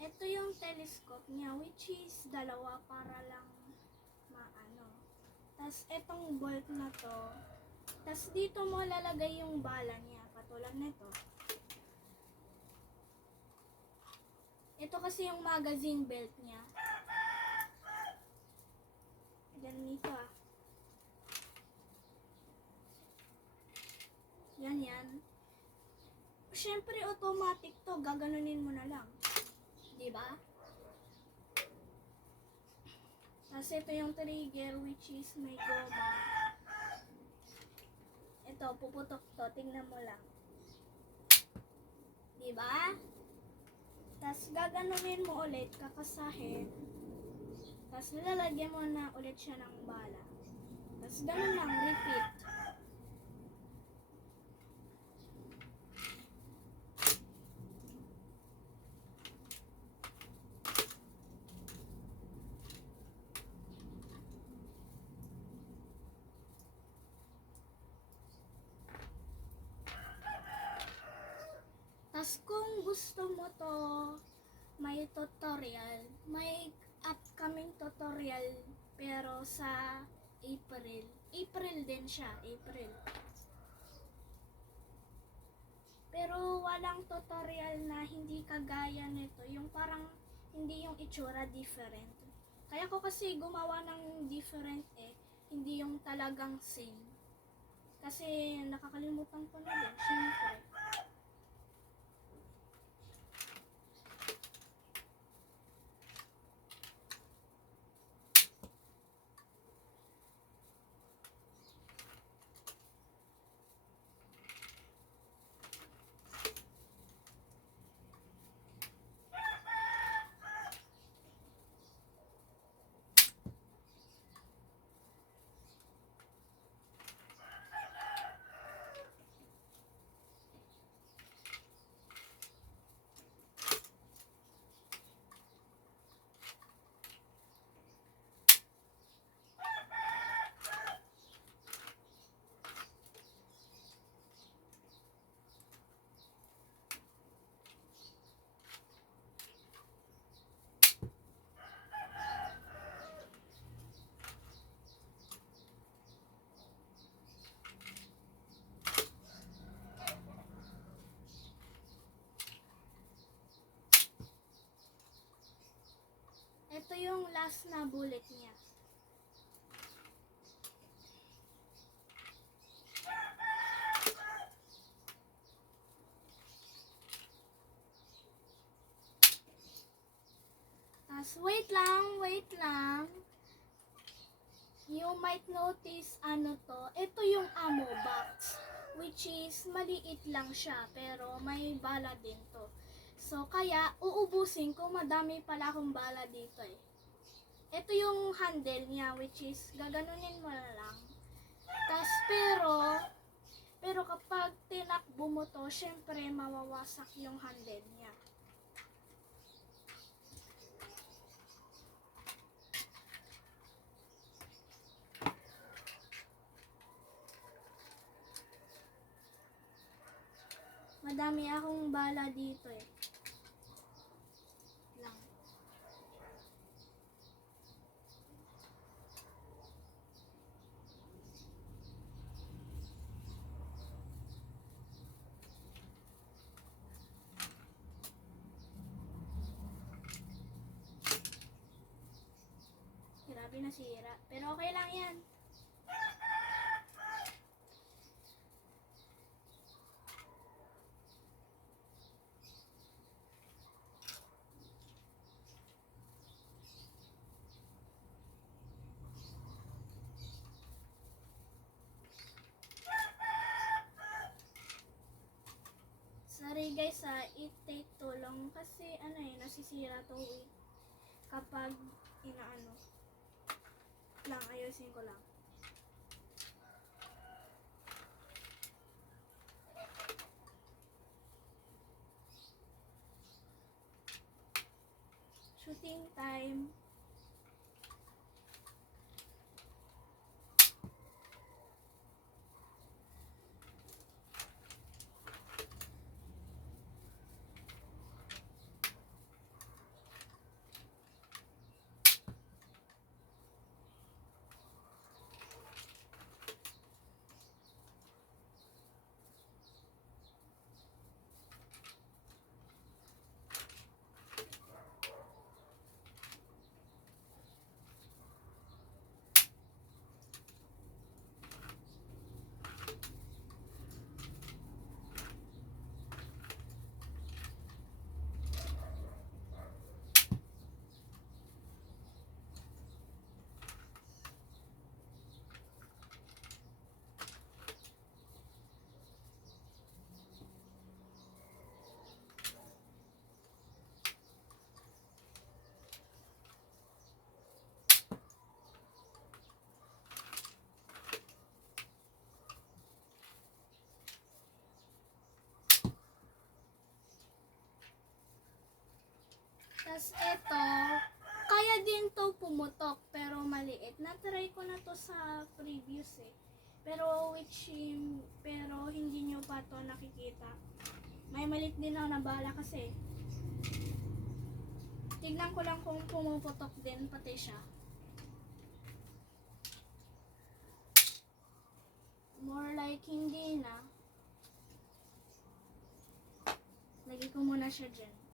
Ito yung telescope niya, which is dalawa para lang maano. Tas etong bolt na to, tas dito mo lalagay yung bala niya, katulad nito. Ito kasi yung magazine belt niya. Ganito ah. Yan. Siyempre automatic to, gaganunin mo na lang. Diba? Tapos ito yung trigger, which is may goma. Ito, puputok to, tingnan mo lang. Diba? Tapos gaganunin mo ulit, kakasahin. Tapos lalagyan mo na ulit siya ng bala. Tapos ganun lang, repeat. Tapos kung gusto mo to, may tutorial, may upcoming tutorial pero sa April. April din siya, April. Pero walang tutorial na hindi kagaya nito, yung parang hindi yung itsura different. Kaya ko kasi gumawa ng different hindi yung talagang same. Kasi nakakalimutan ko na din, syempre. Ito yung last na bullet niya. Tapos wait lang. You might notice ano to, ito yung ammo box, which is maliit lang siya pero may bala din to. So kaya uubusin ko, madami pala akong bala dito eh. Ito yung handle niya, which is gaganunin mo na lang. Tas pero kapag tinakbo mo to, syempre mawawasak yung handle niya. Madami akong bala dito eh. Lang. Grabe nasira. Pero okay lang yan. Sorry guys it take too long kasi nasisira to kapag inaano lang, ayusin ko lang. Shooting time. Tas eto, kaya din to pumutok pero maliit. Na-try ko na to sa previous eh. Pero hindi nyo pa to nakikita. May maliit din ako na bala kasi. Tignan ko lang kung pumuputok din pati siya. More like hindi na. Lagay ko muna siya dyan.